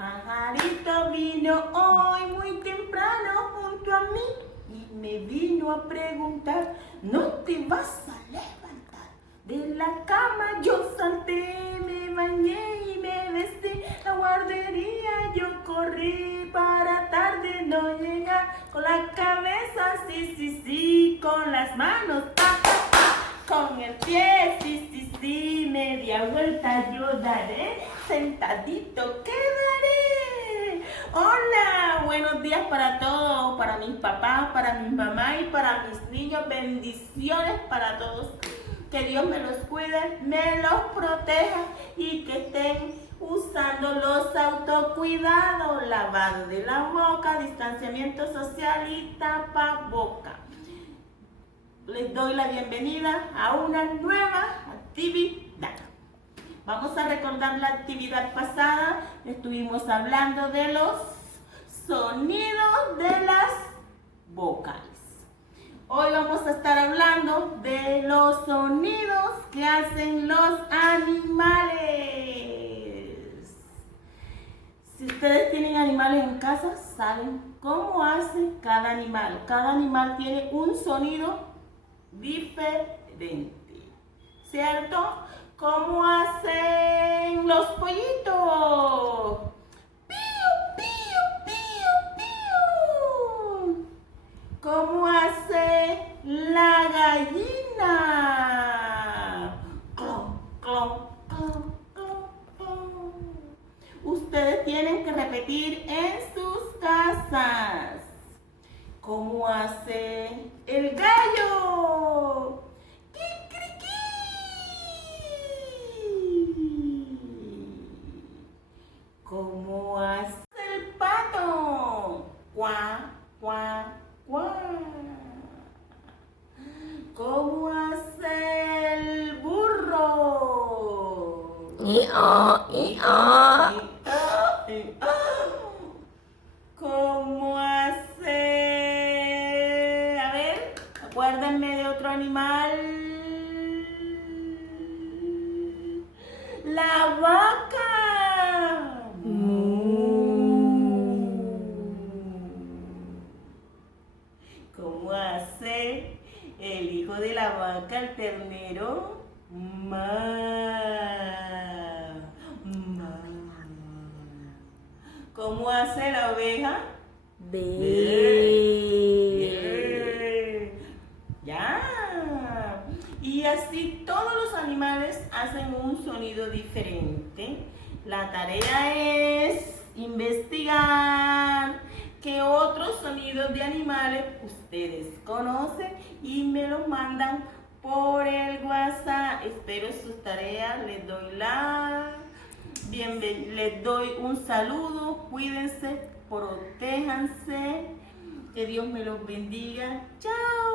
Pajarito vino hoy muy temprano junto a mí y me vino a preguntar, ¿no te vas a levantar de la cama? Yo salté, me bañé y me vestí, la guardería yo corrí para tarde no llegar, con la cabeza sí, sí, sí, con las manos, pa, pa, pa, con el pie, sí, sí, sí, media vuelta yo daré, sentadito quedaré. Hola, buenos días para todos, para mis papás, para mi mamá y para mis niños. Bendiciones para todos. Que Dios me los cuide, me los proteja y que estén usando los autocuidados, lavado de la boca, distanciamiento social y tapaboca. Les doy la bienvenida a una nueva actividad. Vamos a recordar la actividad pasada. Estuvimos hablando de los sonidos de las vocales. Hoy vamos a estar hablando de los sonidos que hacen los animales. Si ustedes tienen animales en casa, saben cómo hace cada animal. Cada animal tiene un sonido diferente, ¿cierto? ¿Cómo hacen los pollitos? ¡Piu, piu, piu, piu! ¿Cómo hace la gallina? ¡Clon, clon, clon, clon, clon! Ustedes tienen que repetir en sus casas. ¿Cómo hace el gallo? ¿Cómo hace el pato? Cuá, cuá, cuá. ¿Cómo hace el burro? ¿Cómo hace? A ver, acuérdenme de otro animal. La vaca. ¿Cómo hace el hijo de la vaca, el ternero? Ma, ma. ¿Cómo hace la oveja? Be. Ya. Y así todos los animales hacen un sonido diferente. La tarea es investigar qué otros sonidos de animales ustedes conocen y me los mandan por el WhatsApp. Espero sus tareas. Les doy un saludo. Cuídense, protéjanse. Que Dios me los bendiga. Chao.